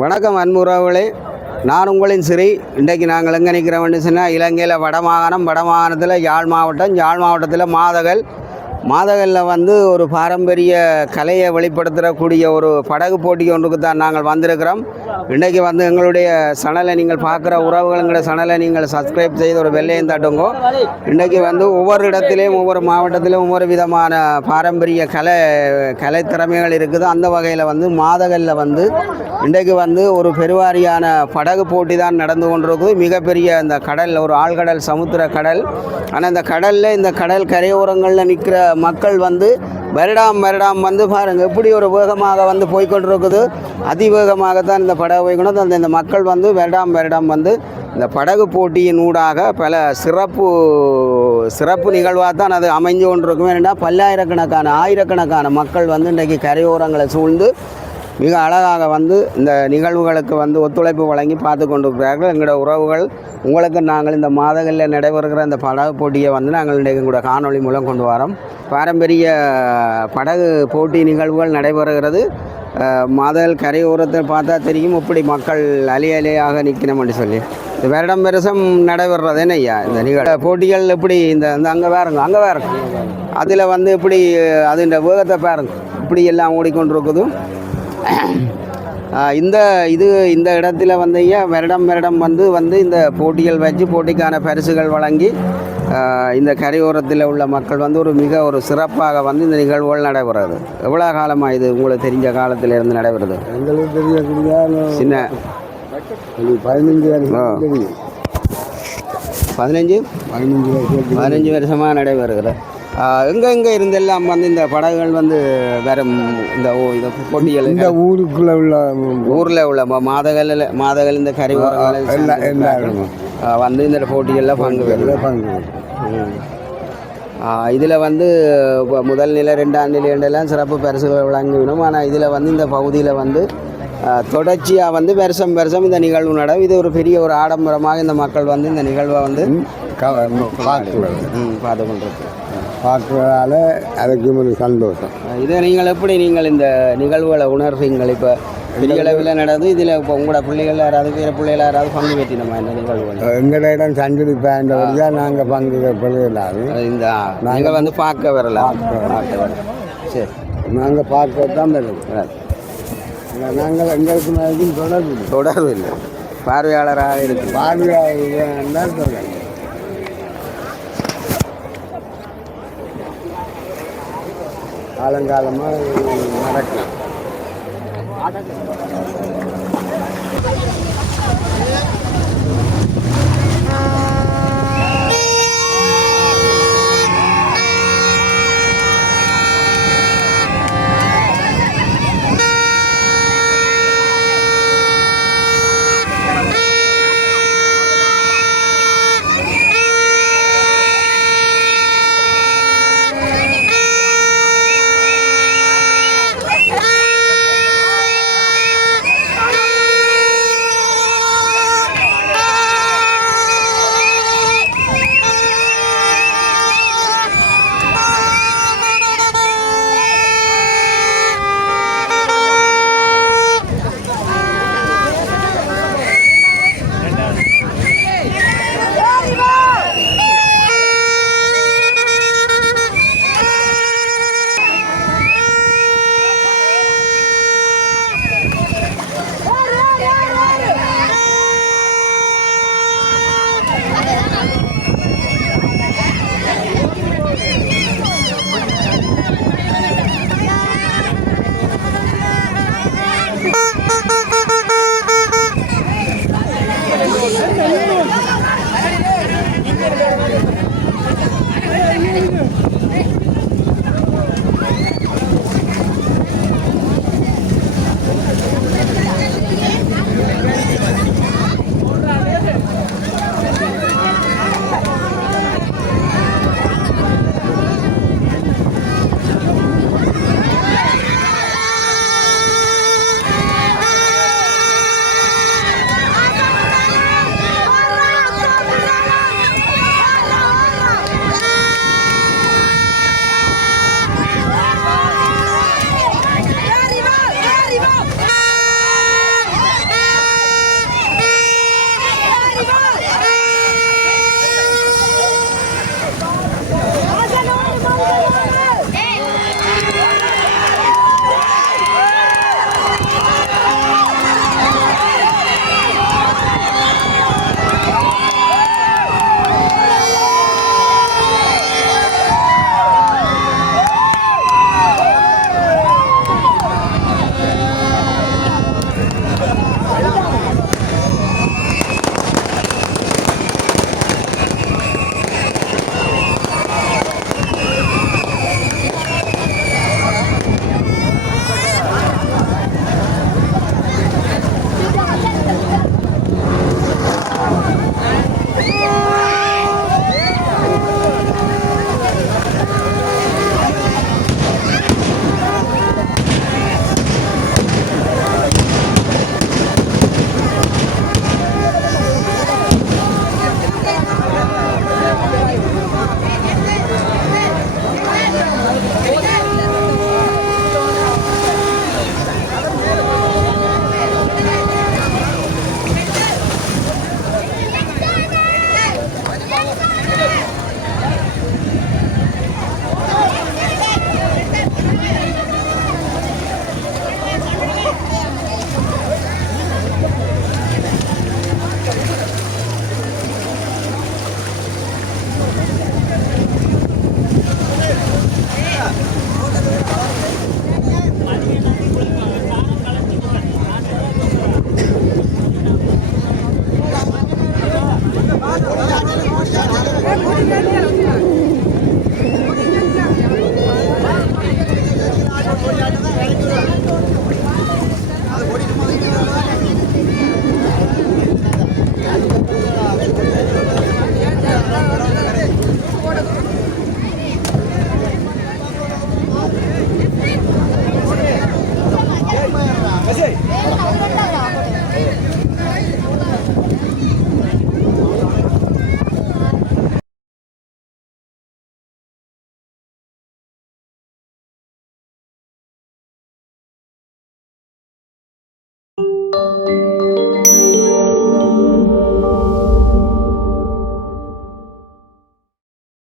வணக்கம் அன்புறவுகளே, நான் உங்களின் சிறி. இன்றைக்கு நாங்கள் எங்கே நிற்கிறோம்னு சொன்னால், இலங்கையில் வடமாகாணத்தில் யாழ் மாவட்டத்தில் மாதகலில் ஒரு பாரம்பரிய கலையை வெளிப்படுத்தக்கூடிய ஒரு படகு போட்டி ஒன்றுக்கு தான் நாங்கள் வந்திருக்கிறோம். இன்றைக்கி எங்களுடைய சேனலை நீங்கள் பார்க்குற உறவுகளுங்கிற சேனலை நீங்கள் சப்ஸ்கிரைப் செய்து ஒரு வெள்ளையும் தட்டுங்கோ. இன்றைக்கி ஒவ்வொரு இடத்துலையும் ஒவ்வொரு மாவட்டத்திலும் ஒவ்வொரு விதமான பாரம்பரிய கலை திறமைகள் இருக்குது. அந்த வகையில் மாதகலில் இன்றைக்கு ஒரு பெருவாரியான படகு போட்டி தான் நடந்து கொண்டிருக்குது. மிகப்பெரிய இந்த கடல், ஒரு ஆழ்கடல், சமுத்திர கடல். ஆனால் இந்த கடலில், இந்த கடல் கரையோரங்களில் நிற்கிற மக்கள் வருடாம் பாருங்கள் எப்படி ஒரு வேகமாக போய்கொண்டிருக்குது. அதிவேகமாகத்தான் இந்த படகு போய்கொண்டு இந்த மக்கள் வருடாம் இந்த படகு போட்டியின் ஊடாக பல சிறப்பு நிகழ்வாக தான் அது அமைஞ்சு கொண்டிருக்கும். ஏன்னா ஆயிரக்கணக்கான மக்கள் இன்றைக்கு கரையோரங்களை சூழ்ந்து மிக அழகாக இந்த நிகழ்வுகளுக்கு ஒத்துழைப்பு வழங்கி பார்த்து கொண்டிருக்கிறார்கள். எங்களோட உறவுகள், உங்களுக்கு நாங்கள் இந்த மாதங்களில் நடைபெறுகிற இந்த படகு போட்டியை நாங்கள் இன்றைக்கு கூட காணொளி மூலம் கொண்டு வரோம். பாரம்பரிய படகு போட்டி நிகழ்வுகள் நடைபெறுகிறது. மாதகல் கரையோரத்தில் பார்த்தா தெரியும் இப்படி மக்கள் அலையாக நிற்கணும்னு சொல்லி. இந்த வருடம் நடைபெறுறது என்ன ஐயா இந்த போட்டிகள் எப்படி இந்த அங்கே வேறுங்க அதில் இப்படி அதுன்ற வேகத்தை பாருங்க இப்படி எல்லாம் ஓடிக்கொண்டிருக்குது. இந்த இடத்துல ஐயா வருடம் இந்த போட்டிகள் வச்சு போட்டிக்கான பரிசுகள் வழங்கி இந்த கரையோரத்தில் உள்ள மக்கள் ஒரு சிறப்பாக இந்த நிகழ்வுகள் நடைபெறுறது. எவ்வளோ காலமாக இது உங்களுக்கு தெரிஞ்ச காலத்திலிருந்து நடைபெறுது? எங்களுக்கு தெரியக்கூடிய சின்ன 15 வருஷமாக நடைபெறுகிறது. எங்கே இருந்தெல்லாம் இந்த படகுகள் வேறு இந்த போட்டிகள் இந்த ஊரில் உள்ள மாதகல் இந்த கரையோரங்கள் இந்த போட்டிகளில் பங்கு இதில் முதல் நிலை, 2ஆம் நிலை என்றெல்லாம் சிறப்பு பரிசுகள் வழங்கினோம். ஆனால் இதில் இந்த பகுதியில் தொடர்ச்சியாக வருஷம் இந்த நிகழ்வு நடக்கும். இது ஒரு பெரிய ஒரு ஆடம்பரமாக இந்த மக்கள் இந்த நிகழ்வை பார்த்து கொண்டிருக்கு. பார்க்குறதால அதுக்கு ஒரு சந்தோஷம். இதை நீங்கள் இந்த நிகழ்வுகளை உணர்றீங்கள்? இப்போ பெரிய அளவில் நடந்து இதில் இப்போ உங்களோட பிள்ளைகள் யாராவது, வேறு பிள்ளைகள் யாராவது பங்கு பெற்றினோமா இந்த நிகழ்வுகள்? எங்களிடம் சஞ்சரி பேண்டவர்கள் நாங்கள் பங்கு பெறலாது. இந்த நாங்கள் பார்க்க வரலாம். சரி, நாங்கள் பார்க்க தான் வருவோம். நாங்கள் எங்களுக்கு மேலும் தொடர்பு இல்லை. பார்வையாளராக இருக்கு. பார்வையாளர் சொல்லுங்கள். காலங்காலமாக நடக்கும்.